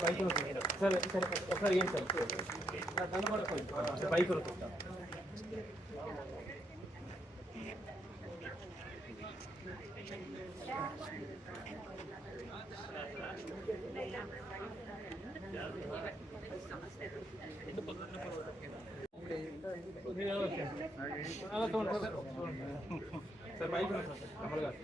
సరే సరే ఒకసారి ఏం సార్ దాన్ని కూడా బైక్ వరకు సార్ బైక్ కమల్ గారు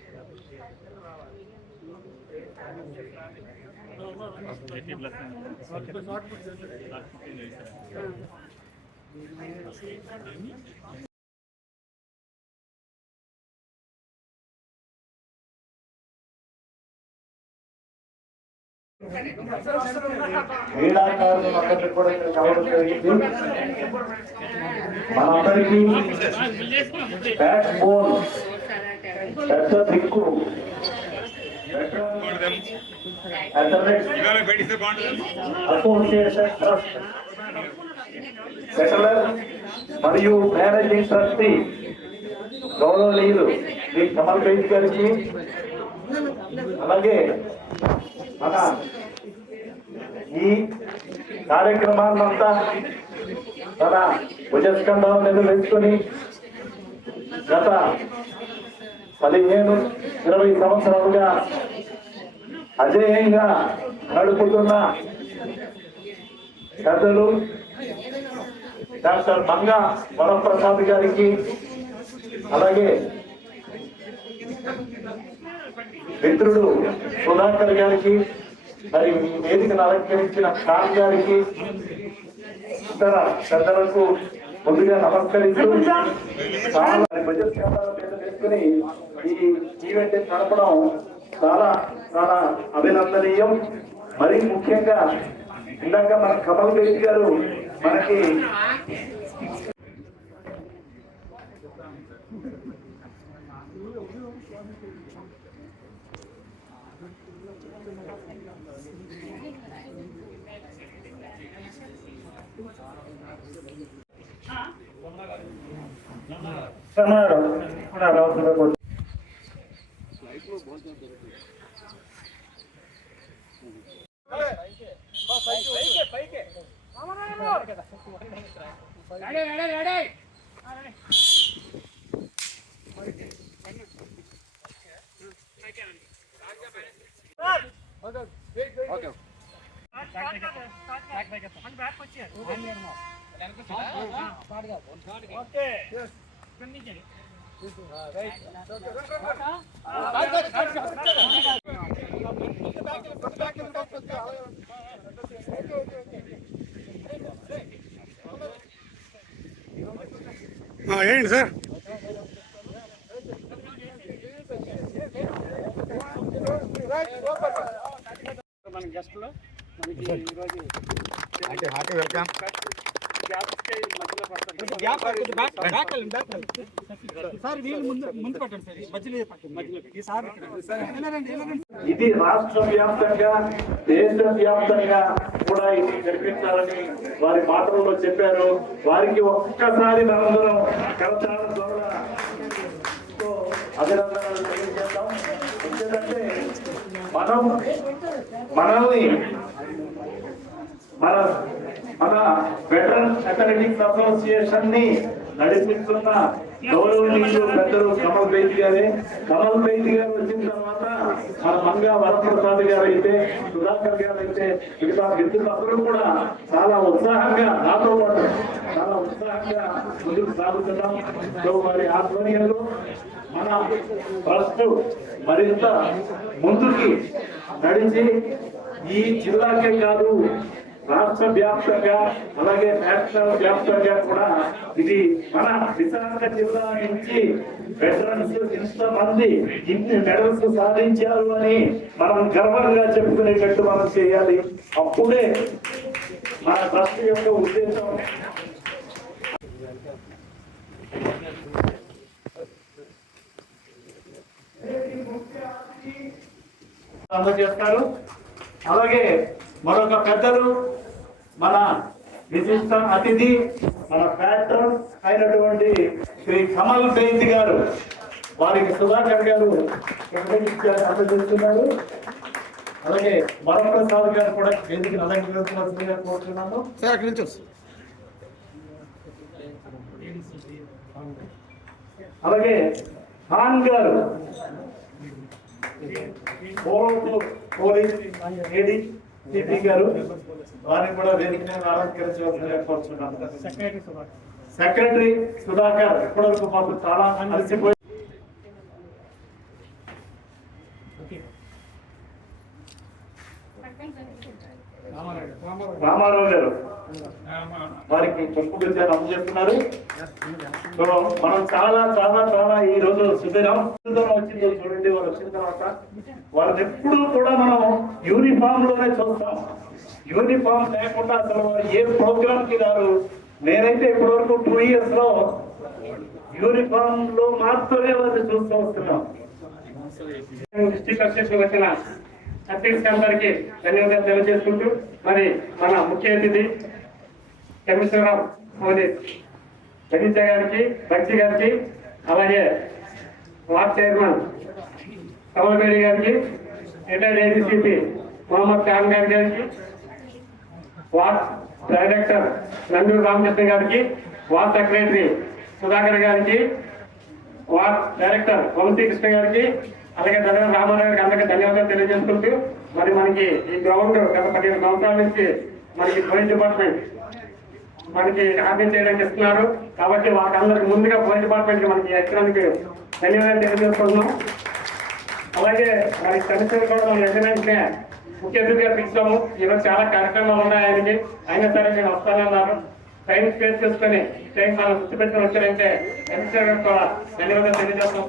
క్రీడాకారులు అందరికీ కూడా ఇక్కడ కావడం జరిగింది. మనందరికీ బ్యాక్ బోన్ పెద్ద దిక్కు అసోసియేషన్ ట్రస్ట్ సెటిలర్ మరియు మేనేజింగ్ ట్రస్టీ గౌరవనీయులు శ్రీ కమల్ బైజ్ గారికి, అలాగే మన ఈ కార్యక్రమాన్నంతా తన భుజస్కంధం నిర్వహించుకొని గత 15-20 సంవత్సరాలుగా అజేయంగా నడుపుతున్న పెద్దలు డాక్టర్ మంగా వరప్రసాద్ గారికి, అలాగే మిత్రుడు సుధాకర్ గారికి, మరి ఈ వేదికను అలంకరించిన ఖాన్ గారికి, ఇతర పెద్దలకు ముందుగా నమస్కరిస్తూ చాలా బడ్జెట్ వేసుకుని ఈ ఈవెంట్ నడపడం చాలా చాలా అభినందనీయం. మరీ ముఖ్యంగా ఇందాక మన కమల్ బైజ్ గారు మనకి ఏంటి సార్ మన గెస్ట్లో మనకి వెల్కమ్ ఇది రాష్ట్ర వ్యాప్తంగా దేశ వ్యాప్తంగా కూడా ఇది జరిపించాలని వారి మాటల్లో చెప్పారు. వారికి ఒక్కసారి మనందరం కరతాళ ద్వారా అభినందనలు తెలియజేద్దాం. ఎందుకంటే మనల్ని మన వెటరన్స్ అథ్లెటిక్స్ అసోసియేషన్ ని నడిపిస్తున్న గౌరవనీయులు పెద్దలు కమల్ బైజ్ గారే. కమల్ బైజ్ గారు వచ్చిన తర్వాత మన మంగా వరప్రసాద్ గారు అయితే, సుధాకర్ గారు అయితే, మిగతా మిత్రులందరూ కూడా చాలా ఉత్సాహంగా నాతో పాటు చాలా ఉత్సాహంగా ముందుకు సాగుతున్నాం. వారి ఆధ్వర్యంలో మన ట్రస్ట్ మరింత ముందుకి నడిచి ఈ జిల్లాకే కాదు రాష్ట్ర వ్యాప్తంగా అలాగే నేషనల్ వ్యాప్తంగా కూడా ఇది మన విశాఖ జిల్లా నుంచి వెటరన్స్ ఇంతమంది ఇన్ని మెడల్స్ సాధించారు అని మనం గర్వంగా చెప్పుకునేటట్టు మనం చేయాలి. అప్పుడే మన ట్రస్ట్ యొక్క ఉద్దేశం. అందజేస్తారు. అలాగే మరొక పెద్దలు మన విశిష్ట అతిథి మన ప్యాట్రన్ అయినటువంటి శ్రీ కమల్ బైజ్ గారు, వారికి సుధాకర్ గారు అందజేస్తున్నారు. అలాగే వరప్రసాద్ గారు కూడా వేదికను అలంకరించవలసిందిగా కోరుతున్నాను. సార్ అక్కడి నుంచి అలాగే ఖాన్ గారు పోలీస్ ఏడీ గారు వారిని కూడా వేదికను అలంకరించవలసిందిగా కోరుతున్నాను. సెక్రటరీ సుధాకర్ ఇప్పటివరకు మాకు చాలా అలసిపోయి రామారావు గారు వారికి చెప్పు విద్యను అందజేస్తున్నారు. సో మనం చాలా చాలా చాలా ఈ రోజు శిబిరం వచ్చింది చూడండి. వాళ్ళు వచ్చిన తర్వాత వాళ్ళని ఎప్పుడు కూడా మనం యూనిఫామ్ లోనే చూస్తాం. యూనిఫామ్ లేకుండా అసలు వారు ఏ ప్రోగ్రామ్ కి రారు. నేనైతే ఇప్పటి వరకు 2 years లో యూనిఫామ్ లో మాత్రమే వారిని చూస్తూ వస్తున్నాం. డిస్ట్రిక్ట్ అధ్యక్షులు వచ్చిన ఛత్తీస్గఢ్ గారికి ధన్యవాదాలు తెలియజేసుకుంటూ మరి మన ముఖ్య అతిథి కమిషనర్ ఆఫ్ పోలీస్ రవీంద్ర గారికి భక్తి గారికి అలాగే వార్డ్ చైర్మన్ కమల్బేడి గారికి రిటైర్డ్ ఏడీసీపీ మొహమ్మద్ ఖాన్ గారికి వార్డ్ డైరెక్టర్ నందూరు రామకృష్ణ గారికి వార్డ్ సెక్రటరీ సుధాకర్ గారికి వార్డ్ డైరెక్టర్ వంశీకృష్ణ గారికి అలాగే ధన్యవాదాలు రామారావు గారికి అందరికీ ధన్యవాదాలు తెలియజేసుకుంటూ మరి మనకి ఈ గ్రౌండ్ గత 15 సంవత్సరాల నుంచి మనకి పోలీస్ డిపార్ట్మెంట్ మనకి ఆఫీస్ చేయడానికి ఇస్తున్నారు. కాబట్టి వాళ్ళందరికీ ముందుగా పోలీస్ డిపార్ట్మెంట్ మనకి ఇచ్చినందుకు ధన్యవాదాలు తెలియజేసుకుంటున్నాం. అలాగే మరి కమిషనర్ కూడా మనం ఎదురైతే ముఖ్య అతిథిగా పిలిచాము. ఈరోజు చాలా కార్యక్రమాలు ఉన్నాయి ఆయనకి. అయినా సరే నేను వస్తానన్నారు. టైం స్పేస్ చేసుకొని టైం మనం గుర్తుపెట్టుకుని వచ్చారంటే కమిషనర్ గారికి కూడా ధన్యవాదాలు తెలియజేస్తాం.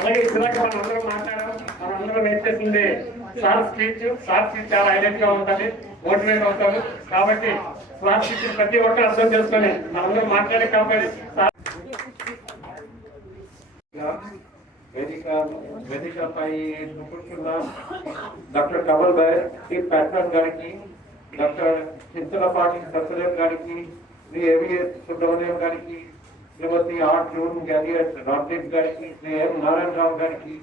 అలాగే ఇదిలాగా మనం అందరం మాట్లాడాం. మనం అందరం నేర్చేసింది సార్ స్పీచ్ చాలా హైలైట్ గా ఉంటుంది, మోటివేట్ అవుతారు. కాబట్టి సార్ స్పీచ్ ప్రతి ఒక్కరు అర్థం చేసుకొని మనందరం మాట్లాడే కాబట్టి వేదికపై కూర్చున్న డాక్టర్ కమల్ భాయ్, టి ప్యాట్రన్ గారికి, డాక్టర్ చింతలపాటి సత్యదేవ్ గారికి, శ్రీ ఏవిఎస్ సుబ్రహ్మణ్యం గారికి, శ్రీమతి ఆర్ జూన్ గ్యాలియట్ రామ్దీప్ గారికి, శ్రీ ఎం నారాయణరావు గారికి,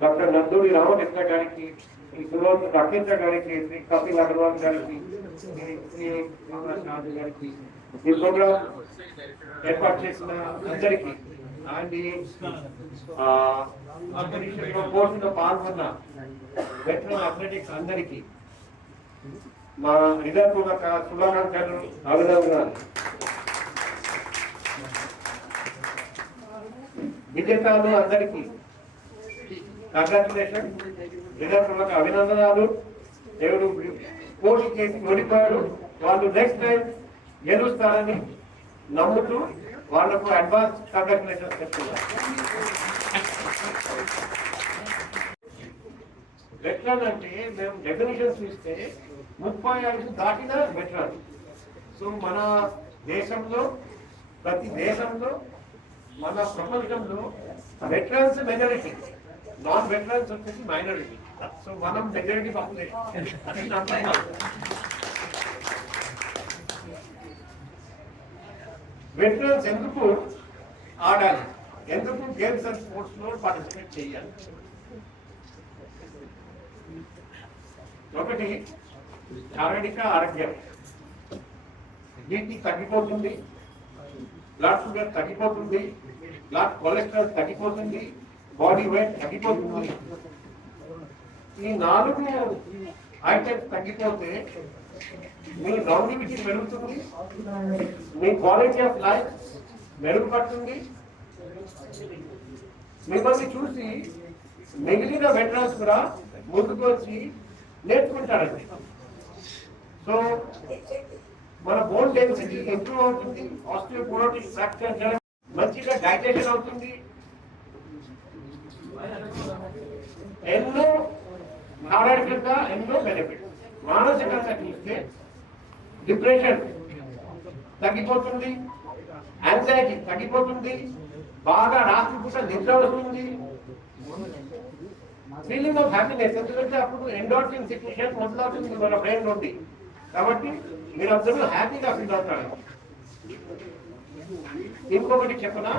డాక్టర్ నందూరి రామకృష్ణ గారికి, శ్రీ సులోచ్ రాకేంద్ర గారికి, శ్రీ కపిల్ అగర్వాల్ గారికి, శ్రీ రాజు గారికి, ఈ ప్రోగ్రామ్ ఏర్పాటు చేసిన అందరికీ అండ్ కాంపిటీషన్ లో కోర్సులో పాల్గొన్న వెటరన్ అథ్లెటిక్స్ అందరికీ మా హృదయపూర్వక శుభాకాంక్షలు, అభినందనలు. విజేతలు అందరికీ కంగ్రాచులేషన్, హృదయపూర్వక అభినందనాలు. ఎవరు పోటీ చేసి ఓడిపోయారు వాళ్ళు నెక్స్ట్ టైం గెలుస్తారని నమ్ముతూ వాళ్ళకు అడ్వాన్స్ కంగ్రాచులేషన్స్ చెప్తున్నారు. వెటరన్ అంటే మేము డెఫినేషన్స్ ఇస్తే 35 దాటిన వెటరన్. సో మన దేశంలో ప్రతి దేశంలో మన ప్రపంచంలో వెటరన్స్ మెజారిటీ, నాన్ వెటరన్స్ వచ్చేసి మైనారిటీ. సో మనం మెజారిటీ పాపులేషన్. వెటరన్స్ ఎందుకు ఆడాలి, ఎందుకు గేమ్స్ అండ్ స్పోర్ట్స్ లో పార్టిసిపేట్ చేయాలి? ఒకటి శారీరక ఆరోగ్యం, బీపీ తగ్గిపోతుంది, బ్లడ్ షుగర్ తగ్గిపోతుంది, బ్లడ్ కొలెస్ట్రాల్ తగ్గిపోతుంది, బాడీ వెయిట్ తగ్గిపోతుంది. ఈ 4 ఐటమ్స్ తగ్గిపోతే మీ లాంజివిటీ పెరుగుతుంది, మీ క్వాలిటీ ఆఫ్ లైఫ్ మెరుగుపడుతుంది. మిమ్మల్ని చూసి మిగిలిన వెటరన్స్ కూడా ముందుకు వచ్చి నేర్చుకుంటారండి. సో మన బోన్ డెన్సిటీ ఇంప్రూవ్ అవుతుంది, ఆస్టియోపోరోటిక్ ఫ్రాక్చర్ మంచిగా డైజెషన్ అవుతుంది. ఎన్నో శారీరకంగా ఎన్నో బెనిఫిట్స్. మానసికంగా చూస్తే డిప్రెషన్ తగ్గిపోతుంది, యాంగ్జైటీ తగ్గిపోతుంది, బాగా రాత్రిపూట నిద్ర వస్తుంది, ఫీలింగ్ ఆఫ్ హ్యాపీనెస్. ఎందుకంటే అప్పుడు ఎండోర్ఫిన్ సిట్యుయేషన్ మొదలవుతుంది మన బ్రెయిన్ నుండి. కాబట్టి మీరందరూ హ్యాపీగా ఫీల్ అవుతారు. ఇంకొకటి చెప్పనా,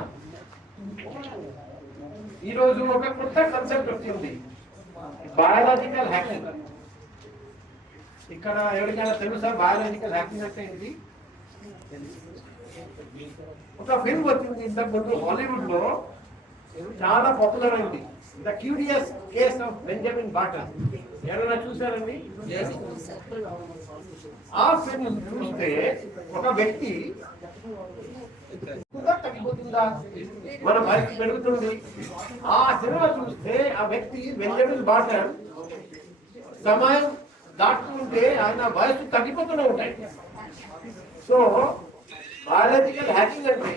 ఈరోజు ఒక కొత్త కన్సెప్ట్ వచ్చింది, బయాలజికల్ హ్యాకింగ్. ఇక్కడ ఎవరికైనా తెలుసా బయాలజికల్ హ్యాకింగ్ అంటే ఏంటి? ఒక ఫిల్మ్ వచ్చింది ఇంతకు ముందు హాలీవుడ్ లో, చాలా పాపులర్ అయింది, the curious case of Benjamin Button. ఎవరైనా చూసారండి? ఆ ఫిల్మ్ చూస్తే ఒక వ్యక్తి తగ్గిపోతుందా, మన వయసు పెరుగుతుంది. ఆ సినిమా చూస్తే ఆ వ్యక్తి బెంజమిన్ బాటన్ సమయం దాటుతుంటే ఆయన వయసు తగ్గిపోతూనే ఉంటాయి. సో బయాలజికల్ హ్యాకింగ్ అంటే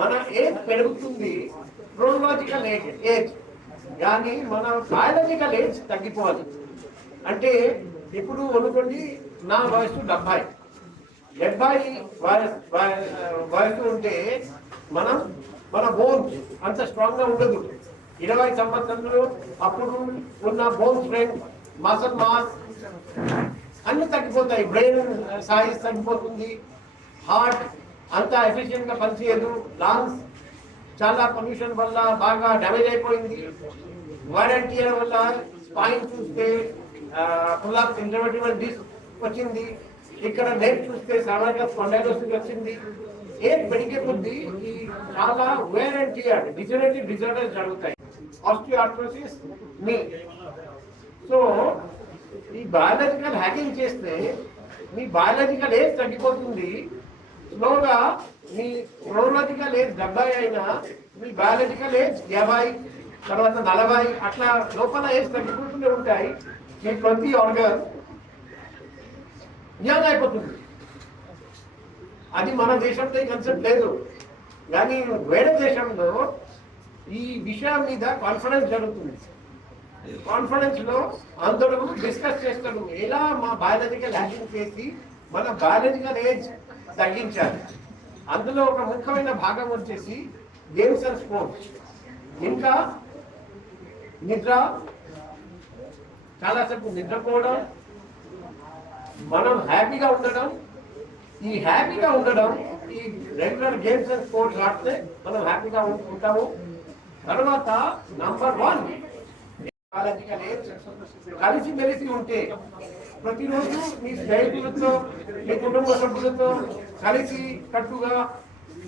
మన ఏజ్ పెరుగుతుంది, క్రోనలాజికల్ ఏజ్ కానీ మన బయాలజికల్ ఏజ్ తగ్గిపోవాలి. అంటే ఇప్పుడు అనుకోండి, నా వయసు 70 వయసు ఉంటే మన బోన్స్ అంత స్ట్రాంగ్ గా ఉండదు. 20 సంవత్సరాలు అప్పుడు ఉన్న బోన్ స్ట్రెంగ్త్, మసల్ మాస్ అన్ని తగ్గిపోతాయి. బ్రెయిన్ సైజ్ తగ్గిపోతుంది, హార్ట్ అంత ఎఫిషియెంట్ గా పనిచేయదు, లంగ్స్ చాలా పొల్యూషన్ వల్ల బాగా డ్యామేజ్ అయిపోయింది, వారంటీర్ వల్ల స్పైన్ చూస్తే కొలాప్స్, ఇంటర్వర్టిబుల్ డిస్క్ వచ్చింది, ఇక్కడ నెక్ చూస్తే సామాజిక స్పాండైలోసిస్ వచ్చింది. ఏజ్ పెరిగే కొద్దీ ఈ చాలా wear and tear degenerative disorders జరుగుతాయి, ఆస్టియోఆర్థ్రోసిస్ నీ. సో ఈ బయాలజికల్ హ్యాకింగ్ చేస్తే మీ బయాలజికల్ ఏజ్ తగ్గిపోతుంది స్లోగా. మీ క్రోనలాజికల్ ఏజ్ 70 అయినా మీ బయాలజికల్ ఏజ్ 50, తర్వాత 40 అట్లా లోపల ఏజ్ తగ్గిపోతూనే ఉంటాయి. మీ ప్రతి ఆర్గన్ యంగ్ అయిపోతుంది. అది మన దేశంలో ఈ కన్సెప్ట్ లేదు, కానీ వేరే దేశంలో ఈ విషయం మీద కాన్ఫరెన్స్ జరుగుతుంది. కాన్ఫరెన్స్ లో అందరూ డిస్కస్ చేస్తారు, ఎలా మా బయాలజికల్ హ్యాకింగ్ చేసి మన బయాలజికల్ ఏజ్ తగ్గించాలి. అందులో ఒక ముఖ్యమైన భాగం వచ్చేసి గేమ్స్ అండ్ స్పోర్ట్స్, ఇంకా నిద్ర, చాలాసేపు నిద్రపోవడం, మనం హ్యాపీగా ఉండడం. ఈ హ్యాపీగా ఉండడం, ఈ రెగ్యులర్ గేమ్స్ అండ్ స్పోర్ట్స్ ఆడితే మనం హ్యాపీగా ఉంటాము. తర్వాత నంబర్ 1 కలిసి మెలిసి ఉంటే, ప్రతిరోజు మీ స్నేహితులతో మీ కుటుంబ సభ్యులతో కలిసి కట్టుగా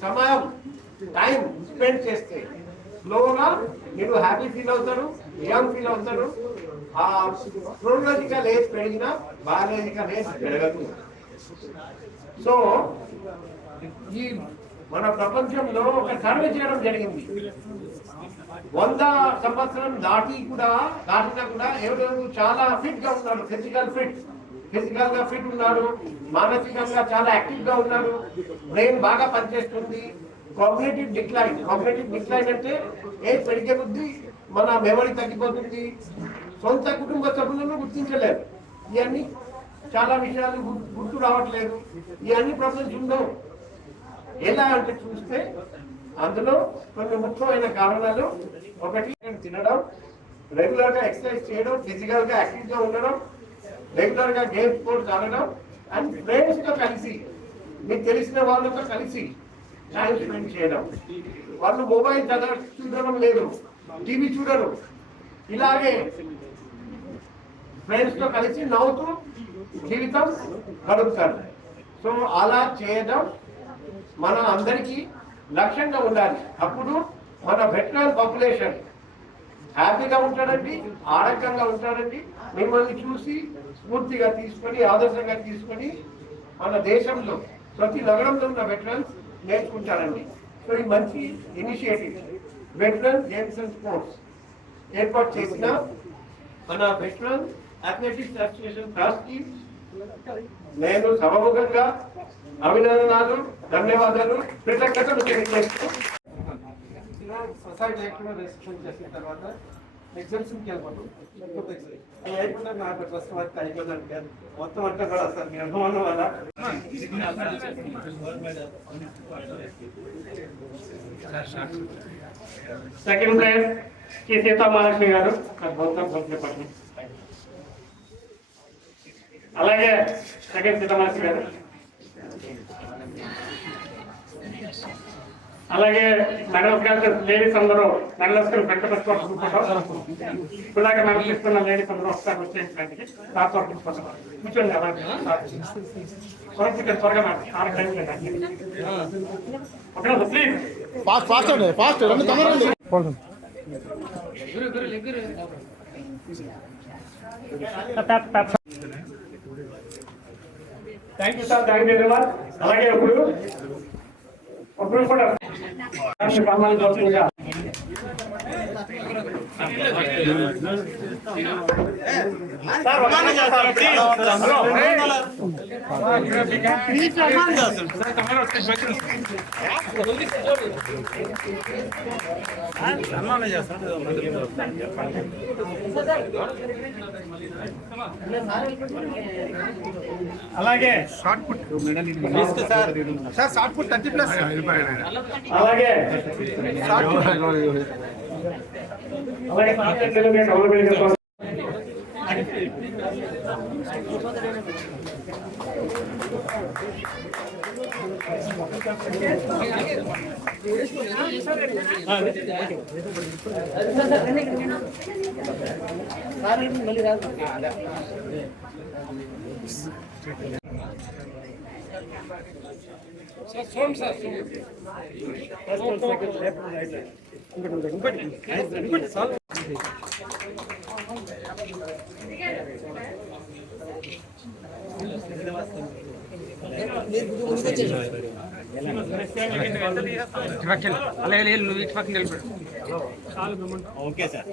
సమయం టైం స్పెండ్ చేస్తే స్లోగా మీరు హ్యాపీ ఫీల్ అవుతారు, యంగ్ ఫీల్ అవుతారు. ఆ క్రోనలాజికల్ ఏజ్ పెరిగినా బయాలజికల్ ఏజ్ పెరగదు. సో ఈ మన ప్రపంచంలో ఒక సర్వే చేయడం జరిగింది. 100 సంవత్సరం దాటినా కూడా ఎవరెవరు చాలా ఫిట్ గా ఉన్నారు, ఫిజికల్ గా ఫిట్ ఉన్నారు, మానసికంగా చాలా యాక్టివ్ గా ఉన్నారు, బ్రెయిన్ బాగా పనిచేస్తుంది. కాగ్నిటివ్ డిక్లైన్ అంటే ఏజ్ పెరిగే కొద్దీ మన మెమరీ తగ్గిపోతుంది, సొంత కుటుంబ సభ్యులను గుర్తించలేరు, ఇవన్నీ చాలా విషయాలు గుర్తు రావట్లేదు, ఇవన్నీ ప్రాబ్లమ్స్ ఉండవు. ఎలా అంటే చూస్తే అందులో కొన్ని ముఖ్యమైన కారణాలు, ఒకటి తినడం, రెగ్యులర్ గా ఎక్సర్సైజ్ చేయడం, ఫిజికల్ గా యాక్టివ్ గా ఉండడం, రెగ్యులర్ గా గేమ్ స్పోర్ట్స్ ఆడడం, అండ్ ఫ్రెండ్స్ తో కలిసి మీకు తెలిసిన వాళ్ళతో కలిసి టైం స్పెండ్ చేయడం. వాళ్ళు మొబైల్ చూడడం లేదు, టీవీ చూడరు, ఇలాగే ఫ్రెండ్స్ తో కలిసి నవ్వుతూ జీవితం గడుపుతారు. సో అలా చేయడం మన అందరికీ లక్ష్యంగా ఉండాలి. అప్పుడు మన వెటరన్ పాపులేషన్ హ్యాపీగా ఉంటాడండి, ఆరోగ్యంగా ఉంటాడండి. మిమ్మల్ని చూసి స్ఫూర్తిగా తీసుకొని, ఆదర్శంగా తీసుకొని మన దేశంలో ప్రతి నగరంలో ఉన్న వెటరన్స్ నేర్చుకుంటారండి. సో ఈ మంచి initiative veteran games and sports ఏర్పాటు చేసిన మన వెటరన్ అథ్లెటిక్స్ అసోసియేషన్ ట్రస్ట్కి నేను సభముఖంగా అభినందనలు, ధన్యవాదాలు, కృతజ్ఞతలు తెలియజేస్తూ సొసైటీ రిజిస్ట్రేషన్ చేసిన తర్వాత ఎగ్జామ్షన్కి వెళ్ళిపోతాం. అయిపోయినా నాకు ట్రస్ట్ వర్క్ అయిపోయిందంటే మొత్తం అంతా కూడా సార్ మీ అనుభవం వల్ల సెకండ్ ప్లేస్ కి సీతామహాలక్ష్మి గారు పట్నం. అలాగే సెకండ్ సీతామహాలక్ష్మి గారు. అలాగే మెడల్ క్లాసెస్ లేడీస్ అందరూ మెడల్ వేసుకుని పెద్ద పెట్టుకోవడం ఇలాగే మెడల్ తీసుకున్న లేడీస్ అందరూ ఒకసారి వచ్చేయడానికి రాత్రి కూర్చోండి. అలాగే త్వరగా మేడం 6 టైం లేదు ప్లీజ్ ఫాస్ట్ రెండు తొందరగా thank you sir, thank you very much. అలాగే ఇప్పుడు కూడా అలాగే short put sir short put 30+. అలాగే ఓకే సార్.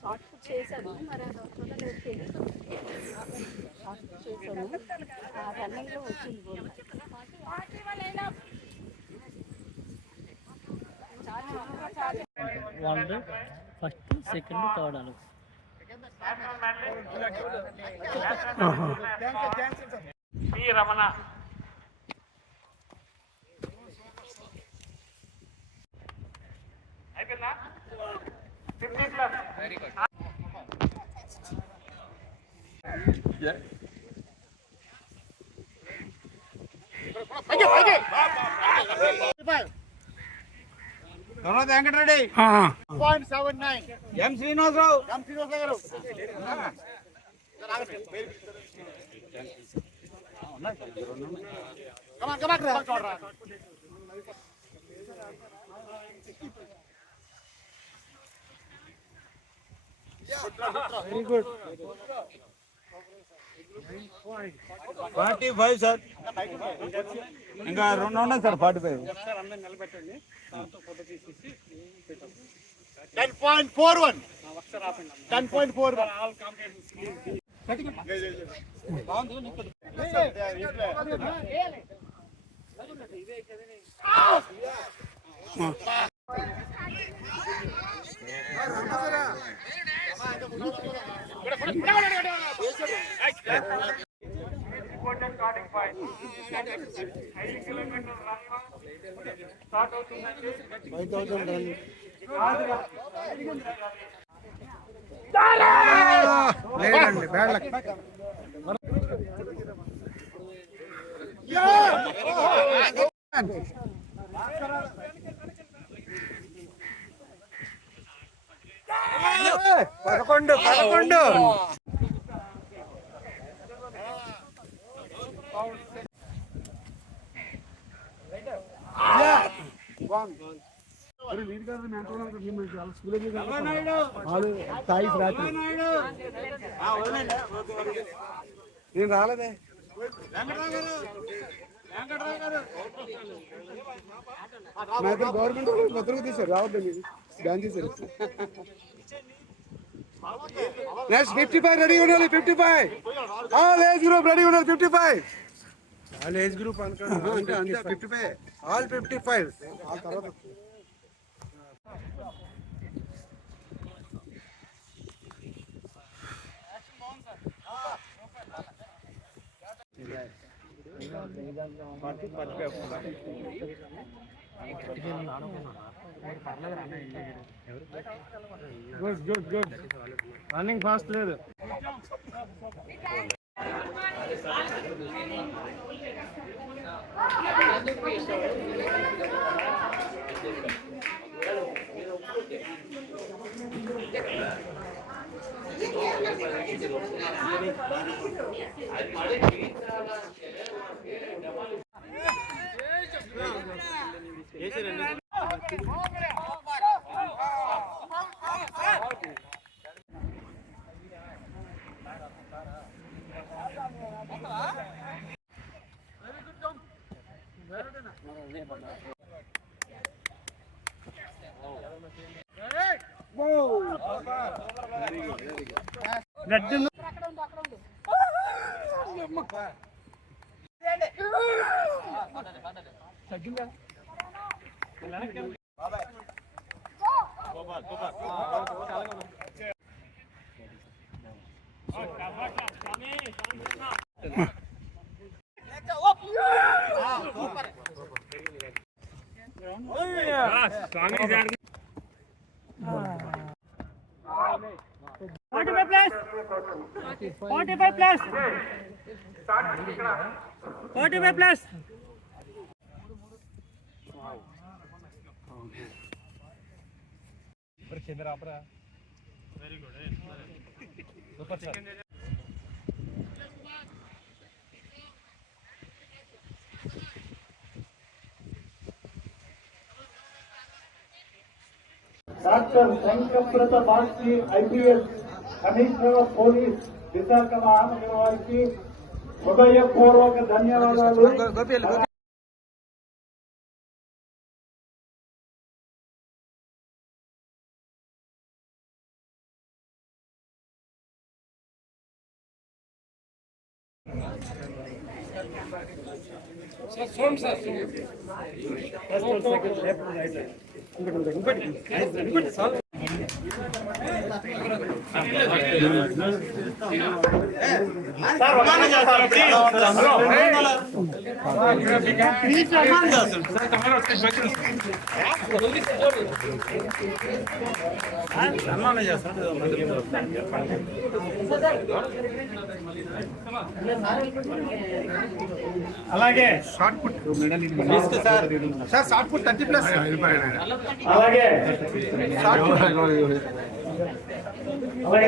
షార్ట్ పుట్ చేశాను, మరి అది షార్ట్ పుట్ చేశాను, రన్నింగ్లో వచ్చింది goal. One first second third అలా రమణ అయిపోయిందా 50+. Very good. Venkatareddy 0.79 M Srinivasarao garu very good. 45 sir, ఇంకా 2 ఉన్నాయి సార్. 45 అందరిని నిలబెట్టండి, దాంతో ఫోటో తీసేసి 10.41 ఒకసారి ఆపండి. 10.41 all competitions important starting point 5 కిలోమీటర్ల రన్ స్టార్ట్ అవుతుందండి. 5000 రన్. లేదండి, బ్యాడ్ లక్. పదకొండు నేను రాలేదే. గవర్నమెంట్ భద్రత తీశారు, రావద్దండి, బ్యాన్ చేశారు. నెక్స్ట్ 55 రెడీ ఉండాలి. 55 ఆల్ ఏజ్ గ్రూప్ రెడీ ఉండాలి. 55 ఆల్ ఏజ్ గ్రూప్ అంటే అంతే 55 ఆల్ 55 ఆ తర్వాత గుడ్ రన్నింగ్ ఫాస్ట్ లేదు. డాక్టర్ శంకప్రత బాస్కి IPS commissioner of police Visakha మహానగర వారికి హృదయపూర్వక ధన్యవాదాలు. అలాగే short put sir, short put 30+. అలాగే అలాగే